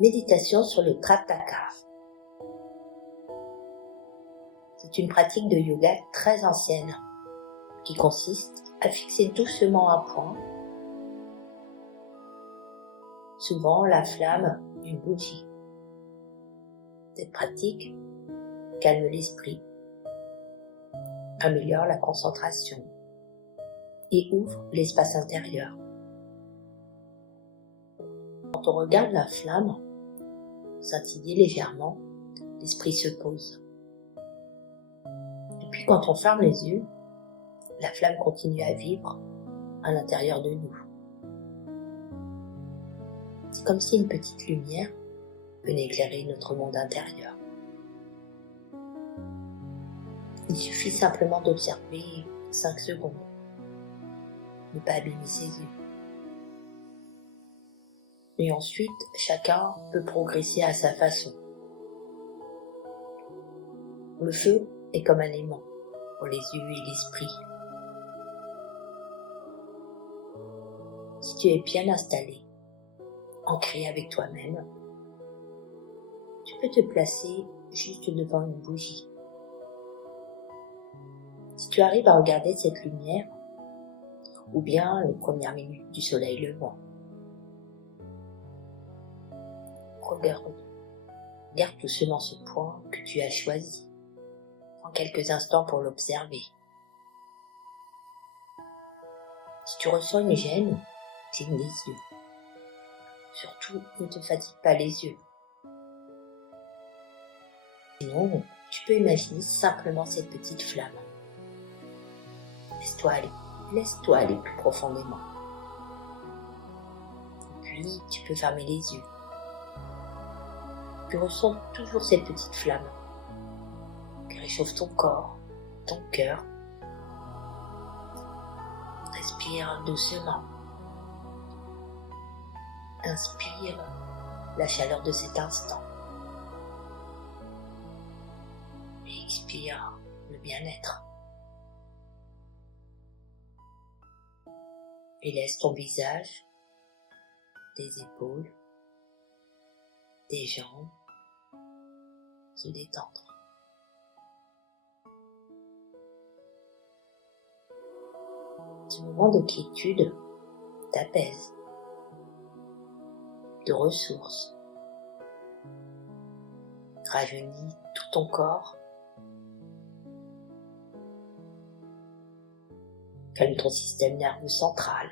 Méditation sur le Triptaka. C'est une pratique de yoga très ancienne qui consiste à fixer doucement un point, souvent la flamme d'une bougie. Cette pratique calme l'esprit, améliore la concentration et ouvre l'espace intérieur. Quand on regarde la flamme scintiller légèrement, l'esprit se pose. Et puis quand on ferme les yeux, la flamme continue à vivre à l'intérieur de nous. C'est comme si une petite lumière venait éclairer notre monde intérieur. Il suffit simplement d'observer 5 secondes, ne pas abîmer ses yeux. Et ensuite, chacun peut progresser à sa façon. Le feu est comme un aimant pour les yeux et l'esprit. Si tu es bien installé, ancré avec toi-même, tu peux te placer juste devant une bougie. Si tu arrives à regarder cette lumière, ou bien les premières minutes du soleil levant, regarde doucement ce point que tu as choisi. Prends quelques instants pour l'observer. Si tu ressens une gêne, cligne les yeux. Surtout, ne te fatigue pas les yeux. Sinon, tu peux imaginer simplement cette petite flamme. Laisse-toi aller plus profondément. Puis, tu peux fermer les yeux. Tu ressens toujours cette petite flamme qui réchauffe ton corps, ton cœur. Respire doucement. Inspire la chaleur de cet instant. Et expire le bien-être. Et laisse ton visage, tes épaules, tes jambes se détendre. Ce moment de quiétude t'apaise, te ressource, rajeunit tout ton corps, calme ton système nerveux central.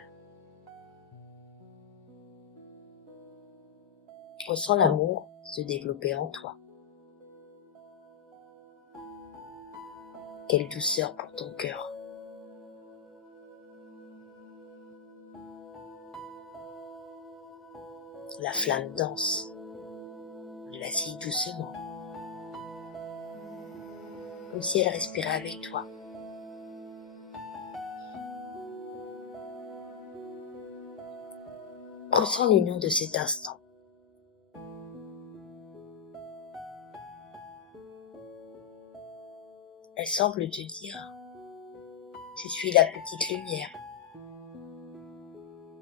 Ressens l'amour se développer en toi. Quelle douceur pour ton cœur. La flamme danse, vacille doucement, comme si elle respirait avec toi. Ressens l'union de cet instant. Elle semble te dire « Je suis la petite lumière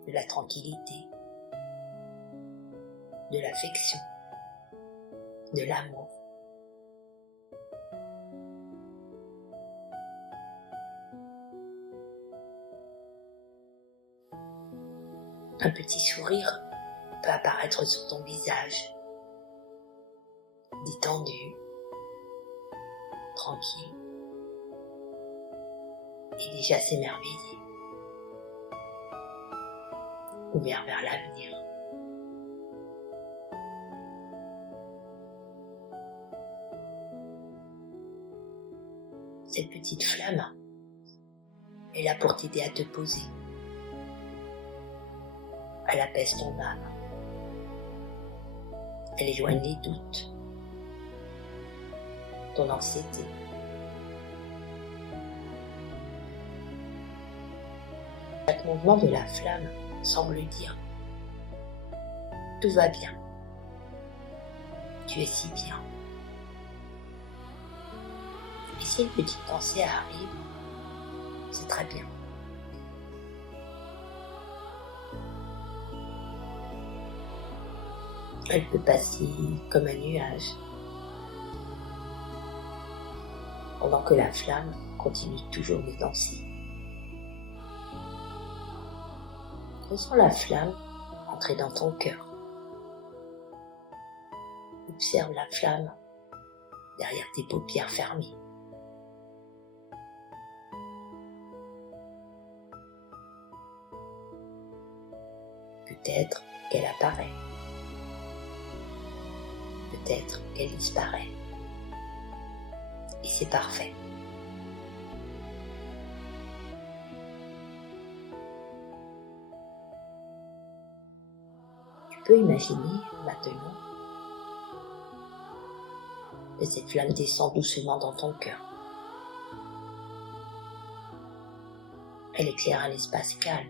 de la tranquillité, de l'affection, de l'amour. » Un petit sourire peut apparaître sur ton visage, détendu, tranquille, et déjà s'émerveiller, ouvert vers l'avenir. Cette petite flamme est là pour t'aider à te poser. Elle apaise ton âme. Elle éloigne les doutes, ton anxiété. Chaque mouvement de la flamme semble dire « Tout va bien. Tu es si bien. » Et si une petite pensée arrive, c'est très bien. Elle peut passer comme un nuage, pendant que la flamme continue toujours de danser. Ressens la flamme entrer dans ton cœur. Observe la flamme derrière tes paupières fermées. Peut-être qu'elle apparaît. Peut-être qu'elle disparaît. Et c'est parfait. Tu peux imaginer maintenant que cette flamme descend doucement dans ton cœur. Elle éclaire un espace calme,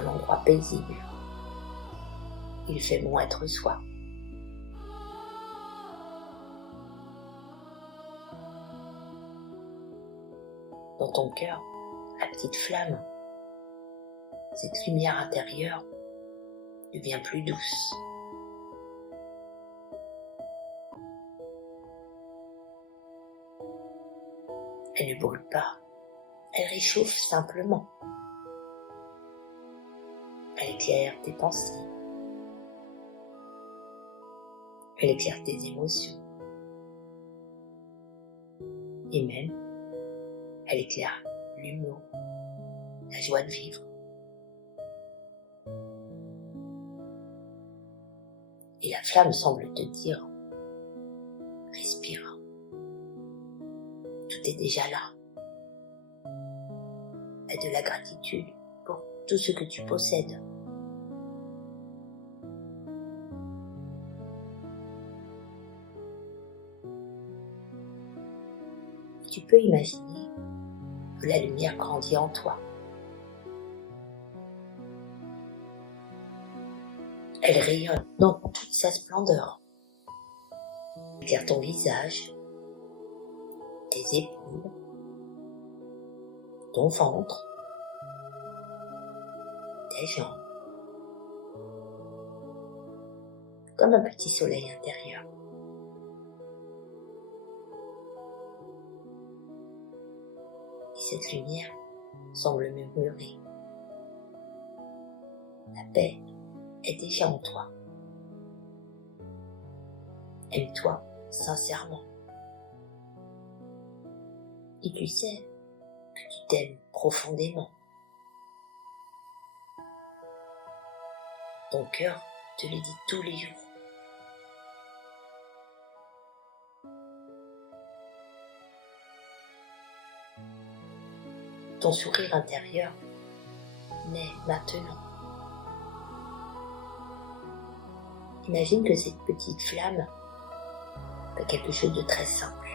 un endroit paisible. Il fait bon être soi. Dans ton cœur, la petite flamme, cette lumière intérieure devient plus douce. Elle ne brûle pas, elle réchauffe simplement. Elle éclaire tes pensées. Elle éclaire tes émotions. Et même, elle éclaire l'humour, la joie de vivre. Et la flamme semble te dire, respire. Tout est déjà là. Et de la gratitude pour tout ce que tu possèdes. Tu peux imaginer que la lumière grandit en toi. Elle rayonne dans toute sa splendeur. Elle éclaire ton visage, tes épaules, ton ventre, tes jambes, comme un petit soleil intérieur. Et cette lumière semble murmurer. La paix est déjà en toi. Aime-toi sincèrement. Et tu sais que tu t'aimes profondément. Ton cœur te le dit tous les jours. Ton sourire intérieur naît maintenant. Imagine que cette petite flamme fait quelque chose de très simple.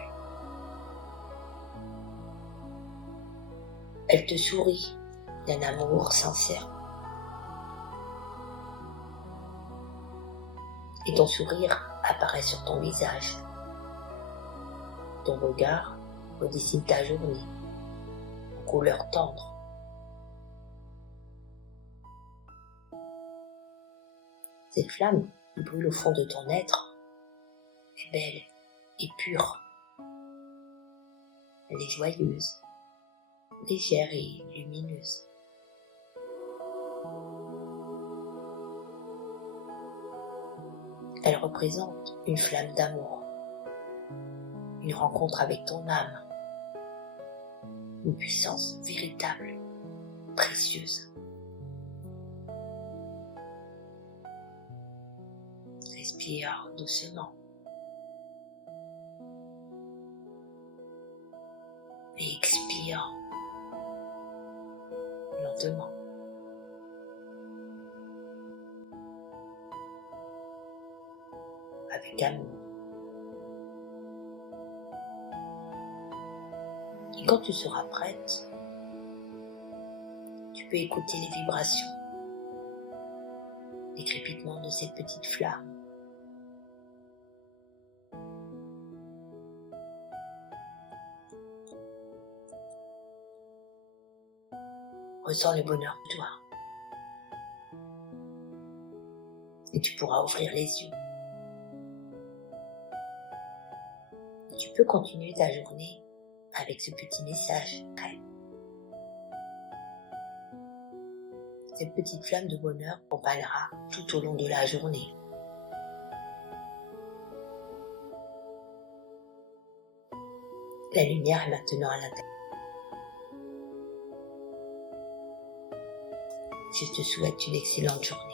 Elle te sourit d'un amour sincère. Et ton sourire apparaît sur ton visage. Ton regard redessine ta journée en couleurs tendres. Cette flamme qui brûle au fond de ton être est belle et pure. Elle est joyeuse, légère et lumineuse. Elle représente une flamme d'amour, une rencontre avec ton âme, une puissance véritable, précieuse. Respire doucement et expire lentement. Avec amour. Et quand tu seras prête, tu peux écouter les vibrations, les crépitements de cette petite flamme. Ressens le bonheur de toi. et tu pourras ouvrir les yeux. Tu peux continuer ta journée avec ce petit message. Cette petite flamme de bonheur accompagnera tout au long de la journée. La lumière est maintenant à l'intérieur. Je te souhaite une excellente journée.